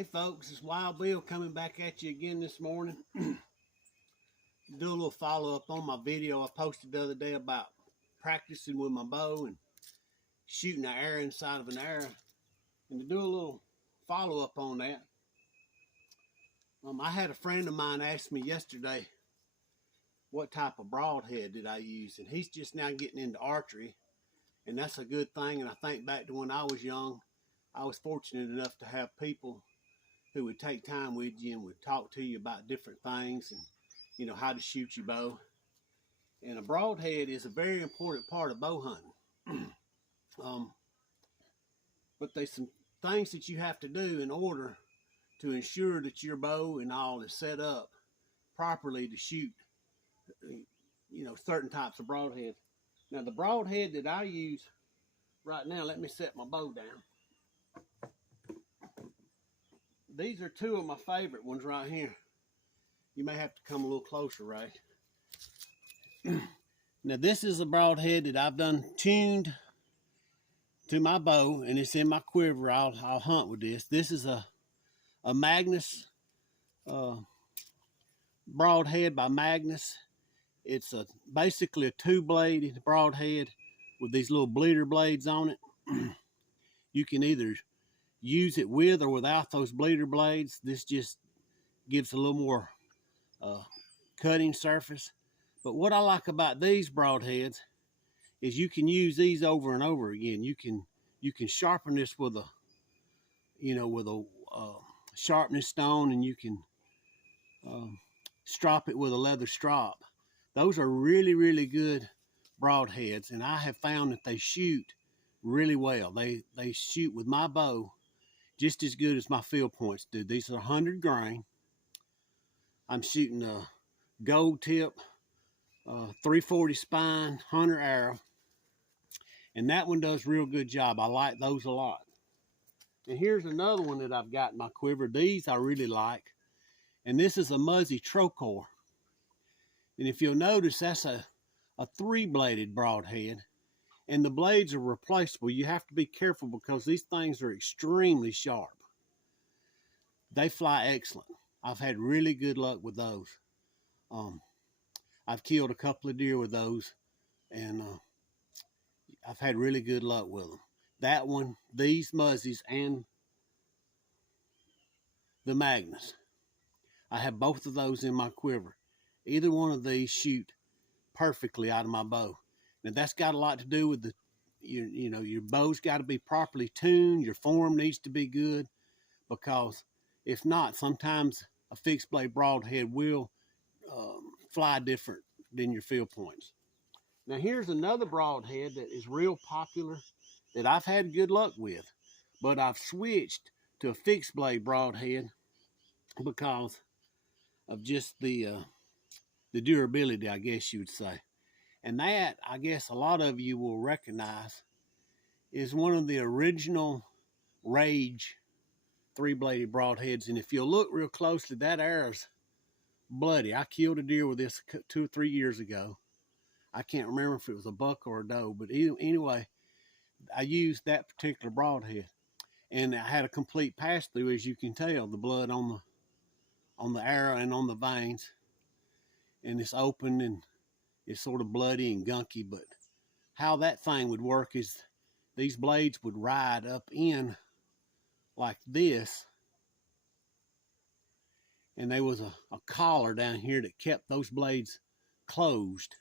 Hey folks, it's Wild Bill coming back at you again this morning. Do a little follow-up on my video I posted the other day about practicing with my bow and shooting an arrow inside of an arrow. And to do a little follow-up on that, I had a friend of mine ask me yesterday what type of broadhead did I use, and he's just now getting into archery, and that's a good thing. And I think back to when I was young, I was fortunate enough to have people who would take time with you and would talk to you about different things and, you know, how to shoot your bow. And a broadhead is a very important part of bow hunting. But there's some things that you have to do in order to ensure that your bow and all is set up properly to shoot, you know, certain types of broadheads. Now, the broadhead that I use right now, let me set my bow down. These are two of my favorite ones right here. You may have to come a little closer, Ray. Now, this is a broadhead that I've done tuned to my bow, and it's in my quiver. I'll hunt with this. This is a Magnus broadhead by Magnus. It's basically a two-bladed broadhead with these little bleeder blades on it. You can either use it with or without those bleeder blades. This just gives a little more cutting surface. But what I like about these broadheads is you can use these over and over again. You can sharpen this with a, you know, with a sharpening stone, and you can strop it with a leather strop. Those are really, really good broadheads, and I have found that they shoot really well. They shoot with my bow just as good as my field points do. These are 100 grain. I'm shooting a gold tip, 340 spine, hunter arrow, and that one does a real good job. I like those a lot. And here's another one that I've got in my quiver. These I really like, and this is a Muzzy Trocor. And if you'll notice, that's a three-bladed broadhead, and the blades are replaceable. You have to be careful because these things are extremely sharp. They fly excellent. I've had really good luck with those. I've killed a couple of deer with those, and I've had really good luck with them. That one, these Muzzies, and the Magnus. I have both of those in my quiver. Either one of these shoot perfectly out of my bow. Now, that's got a lot to do with you know, your bow's got to be properly tuned. Your form needs to be good, because if not, sometimes a fixed blade broadhead will fly different than your field points. Now, here's another broadhead that is real popular that I've had good luck with, but I've switched to a fixed blade broadhead because of just the durability, I guess you would say. And that, I guess a lot of you will recognize, is one of the original Rage three-bladed broadheads. And if you'll look real closely, that arrow's bloody. I killed a deer with this 2 or 3 years ago. I can't remember if it was a buck or a doe, but anyway, I used that particular broadhead, and I had a complete pass-through, as you can tell, the blood on the arrow and on the veins, and it's open and it's sort of bloody and gunky. But how that thing would work is these blades would ride up in like this, and there was a collar down here that kept those blades closed.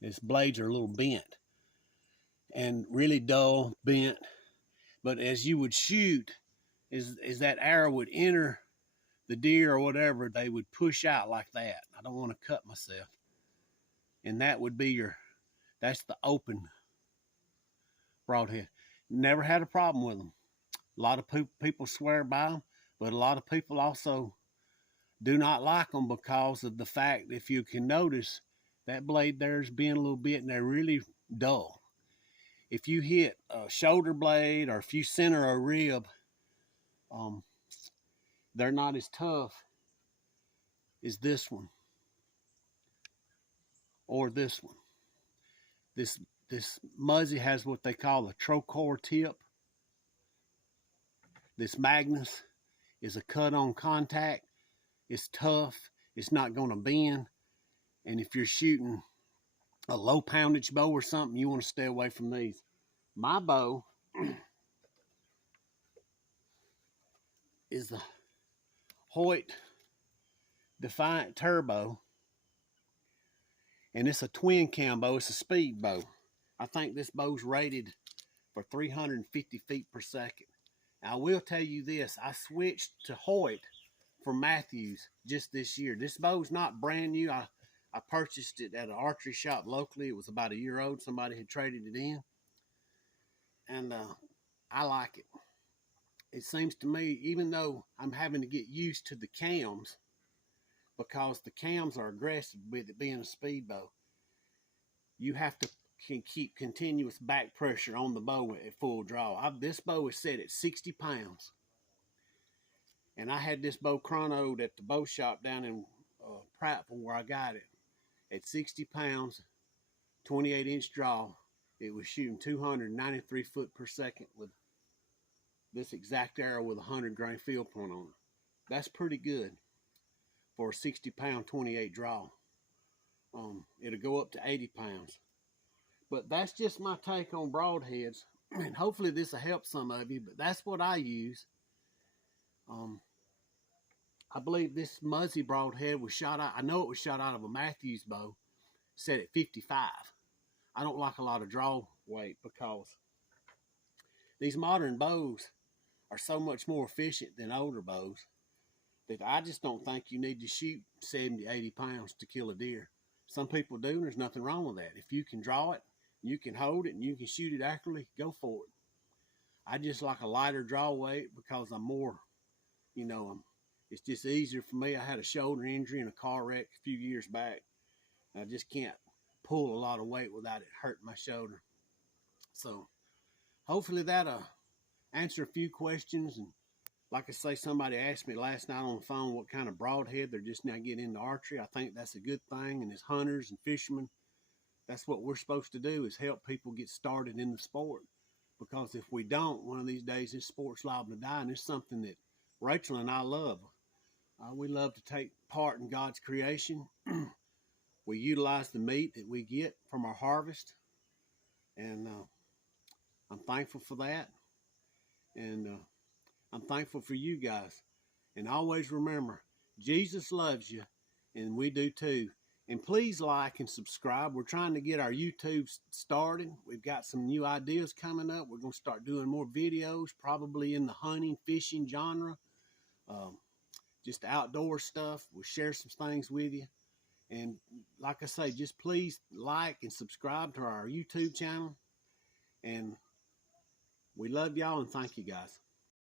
These blades are a little bent and really dull, bent, but as you would shoot, as that arrow would enter the deer or whatever, they would push out like that. I don't want to cut myself. And that would be that's the open broadhead. Never had a problem with them. A lot of people swear by them, but a lot of people also do not like them because of the fact, if you can notice, that blade there is being a little bit, and they're really dull. If you hit a shoulder blade, or if you center a rib, they're not as tough as this one or this one. This Muzzy has what they call a Trocor tip, This Magnus is a cut on contact. It's tough. It's not going to bend. And if you're shooting a low poundage bow or something, you want to stay away from these. My bow is the Hoyt Defiant Turbo, and it's a twin cam bow. It's a speed bow. I think this bow's rated for 350 feet per second. Now, I will tell you this, I switched to Hoyt from Matthews just this year. This bow's not brand new. I purchased it at an archery shop locally. It was about a year old. Somebody had traded it in, and I like it. It seems to me, even though I'm having to get used to the cams, because the cams are aggressive with it being a speed bow, you have to keep continuous back pressure on the bow at full draw. This bow is set at 60 pounds. And I had this bow chronoed at the bow shop down in Prattville where I got it. At 60 pounds, 28-inch draw, it was shooting 293 foot per second with this exact arrow with a 100-grain field point on it. That's pretty good for a 60-pound 28 draw. It'll go up to 80 pounds. But that's just my take on broadheads. And hopefully this will help some of you, but that's what I use. I believe this Muzzy broadhead was shot out. I know it was shot out of a Matthews bow, set at 55. I don't like a lot of draw weight because these modern bows are so much more efficient than older bows that I just don't think you need to shoot 70, 80 pounds to kill a deer. Some people do, and there's nothing wrong with that. If you can draw it, you can hold it, and you can shoot it accurately, go for it. I just like a lighter draw weight because I'm more, it's just easier for me. I had a shoulder injury in a car wreck a few years back. I just can't pull a lot of weight without it hurting my shoulder. So hopefully that'll answer a few questions. And like I say, somebody asked me last night on the phone what kind of broadhead they're just now getting into archery. I think that's a good thing. And as hunters and fishermen, that's what we're supposed to do, is help people get started in the sport. Because if we don't, one of these days this sport's liable to die. And it's something that Rachel and I love. We love to take part in God's creation. We utilize the meat that we get from our harvest. And I'm thankful for that. And I'm thankful for you guys. And always remember, Jesus loves you, and we do too. And please like and subscribe. We're trying to get our YouTube started. We've got some new ideas coming up. We're going to start doing more videos, probably in the hunting, fishing genre. Just outdoor stuff. We'll share some things with you. And like I say, just please like and subscribe to our YouTube channel. And we love y'all and thank you guys.